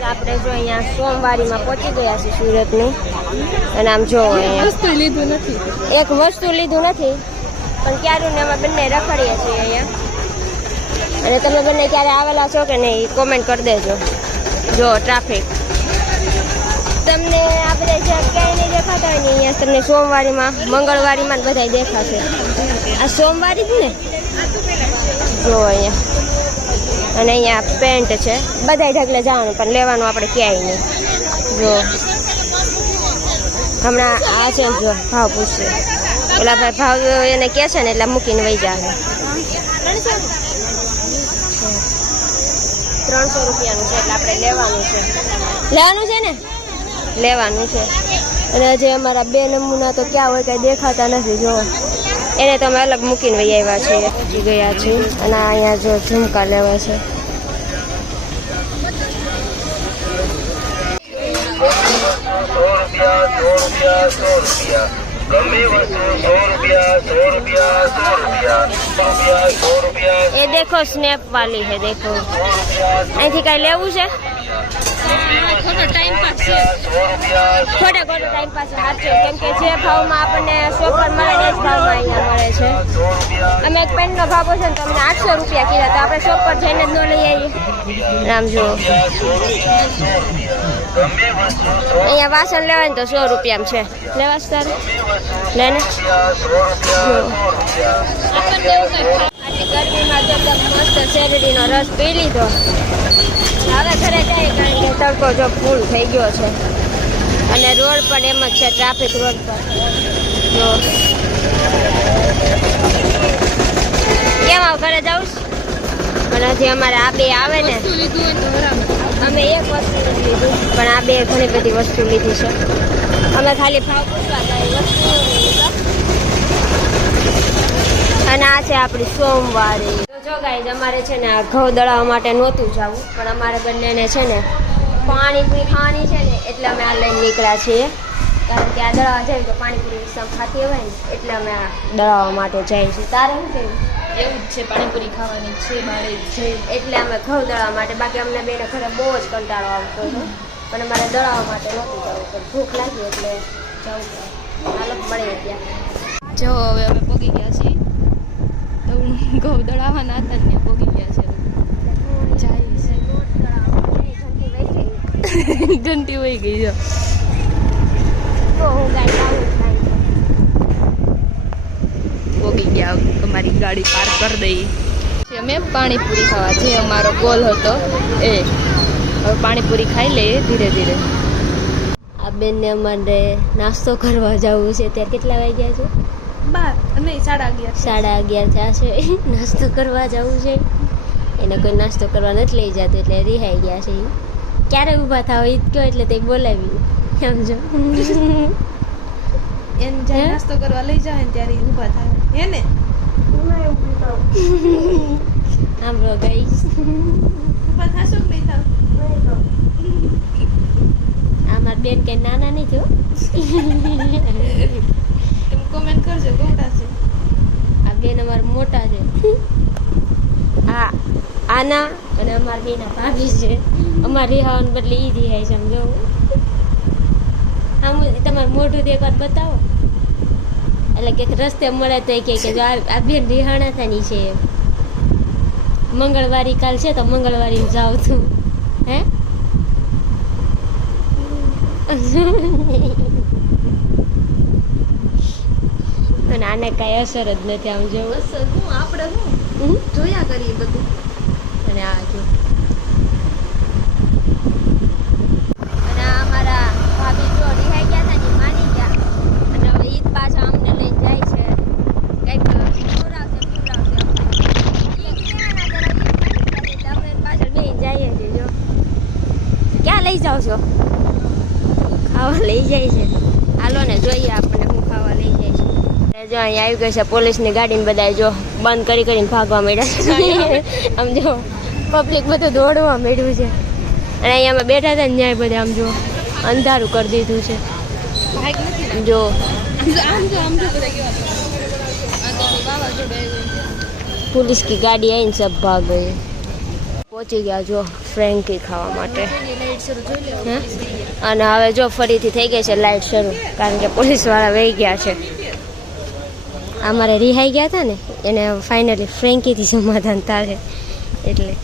Guys આપણે જો અહીંયા સોમવારીમાં પહોંચી ગયા છે સુરતની અને આમ જો વસ્તુ લીધું નથી, એક વસ્તુ લીધું નથી પણ ક્યારું ને અમે બંને રખડીએ છીએ અહીંયા. અને તમે બંને ક્યારે આવેલા છો કે નહીં કોમેન્ટ કરી દેજો. જો ટ્રાફિક તમને આ બધા ક્યાંય નહીં દેખાતા હોય ને અહીંયા તમને સોમવારીમાં મંગળવારીમાં જ બધા દેખાશે. આ સોમવારી જ ને જો અહીંયા. અને અહીંયા પેન્ટ છે બધા ઢગલે જવાનું પણ લેવાનું આપણે ક્યાંય નહીં. જો હમણાં આ છે જો ભાવ પૂછશે ઓલા ભાઈ ભાવ એને કહે છે ને એટલે મૂકીને વહી જાય. 300 રૂપિયાનું છે એટલે આપણે લેવાનું છે ને લેવાનું છે. અને હજી અમારા 2 નમૂના તો ક્યાં હોય કઈ દેખાતા નથી. જો એને તો અમે અલગ મૂકીને વહી આવ્યા છીએ, પહોંચી ગયા છીએ. અને અહીંયા જો ઝુમકા લેવા છે. ये देखो स्नैप वाली है, देखो અહીંથી કઈ લેવું છે થોડે ઘણો ટાઈમ પાસ સાચો, કેમ કે જે ભાવમાં આપણને શોપર મળે એ જ ભાવમાં અહીંયા મળે છે. અમે એક પેનનો ભાવ પૂછે ને તો અમને 800 રૂપિયા કીધા, તો આપણે શોપ પર જઈને જ ન લઈ આવીએ. આમ જુઓ અહીંયા વાસણ લેવાય ને તો 100 રૂપિયામાં છે. લેવા તારે લે ને. આટલી ગરમીમાં જો મસ્ત શેરડીનો રસ પી લીધો. હવે ઘરે જાય કારણ કે તડકો જો ફૂલ થઈ ગયો છે અને રોડ પણ એમ જ છે, ટ્રાફિક રોડ પર. જો કેમ આવ ઘરે જાઉં પણ હજી અમારે આ 2 આવે ને. અમે એક વસ્તુ નથી લીધું પણ આ 2 ઘણી બધી વસ્તુ લીધી છે. અમે ખાલી ભાવ પૂછવા જાય વસ્તુ. અને આ છે આપણી સોમવારી. જો ગાઈઝ અમારે છે ને આ ઘઉં દળાવવા માટે નહોતું જવું પણ અમારે બંનેને છે ને પાણીપુરી ખાવાની છે ને એટલે અમે આ લઈને નીકળ્યા છીએ. કારણ કે આ દળાવવા જાય તો પાણીપુરી વિસ્તાર ખાતી હોય ને એટલે અમે આ દળાવવા માટે જઈએ છીએ. તારે શું થયું? એવું જ છે, પાણીપુરી ખાવાની છે મારે છે એટલે અમે ઘઉં દળાવવા માટે. બાકી અમને બેને ઘરે બહુ જ કંટાળો આવતો હતો પણ અમારે દળાવવા માટે નહોતું જવું પણ ભૂખ લાગી એટલે જવું પડે. હાલો મળીએ ત્યાં. જો હવે અમે પગી ગયા છીએ તો ઘઉં દળાવવાના હતા ને પગી ગયા છે. ઘંટી વહી ગઈ જો. પગી ગયા, અમારી ગાડી પાર્ક કરી દઈ. અમે પાણીપુરી ખાવા જે અમારો ગોલ હતો એ હવે પાણીપુરી ખાઈ લઈએ ધીરે ધીરે. આ બેનને અમારે નાસ્તો કરવા જવું છે. ત્યારે કેટલા વાગ્યા છે? 12 નહીં 11:30 થયા છે. નાસ્તો કરવા જવું છે. એને કોઈ નાસ્તો કરવા નથી લઈ જતો એટલે રિહાઈ ગયા છે. ક્યારે ઊભા થાવ એ કહો એટલે તે બોલાવી સમજો. એને જ્યારે નાસ્તો કરવા લઈ જાય ને ત્યારે ઊભા થાય હે ને. સાંભળો ગાઈસ, ઊભા થાશો કે નહીં થાવ? અમાર બેન કઈ નાના નહીં થયો. તમે કોમેન્ટ કરજો કેવડા છે. આ બેન અમાર મોટા છે. આ આના અને અમાર બેના ભાભી છે. અમાર રિહાવાનું બદલે ઈ રિહાય સમજો. આમ તમારું મોઢું તો એક વાર બતાવો એટલે કે રસ્તે મળે તો કે જો આ બેન રિહાણા થાની છે. મંગળવારી કાલ છે તો મંગળવારી જાઉં છું. હે અને આને કઈ અસર જ નથી. આમ જો અસર હું આપણે હું જોયા કરીએ બધું. અને આ જો અને આ અમારા ભાભી જો રિહાઈ ગયા હતા ને માની ગયા અને હવે ઈદ પાછા અમને લઈને જાય છે. કંઈક પુરાવશે આપણે પાછળ બેન જઈએ છીએ. જો ક્યાં લઈ જાઓ છો? ખાવા લઈ જાય છે. હાલો ને જોઈએ આપણને શું ખાવા લઈ જાય છે. જો અહીંયા આવી ગઈ છે પોલીસની ગાડીને બધા જો બંધ કરી કરીને ભાગવા માંડ્યા છે. આમ જો પબ્લિક બધું દોડવા માંડ્યું છે. અને અહીંયા અમે બેઠા હતા ને ન્યાય બધા આમ જો અંધારું કરી દીધું છે. જો पुलिस की गाड़ी आई सब भाग गई. પહોંચી ગયા જો ફ્રેન્કી ખાવા માટે. હે? અને હવે જો ફરીથી થઈ ગઈ છે લાઇટ શરૂ, કારણ કે પોલીસવાળા વહી ગયા છે. અમારે રિહાઈ ગયા હતા ને એને ફાઇનલી ફ્રેન્કીથી સમાધાન થાય એટલે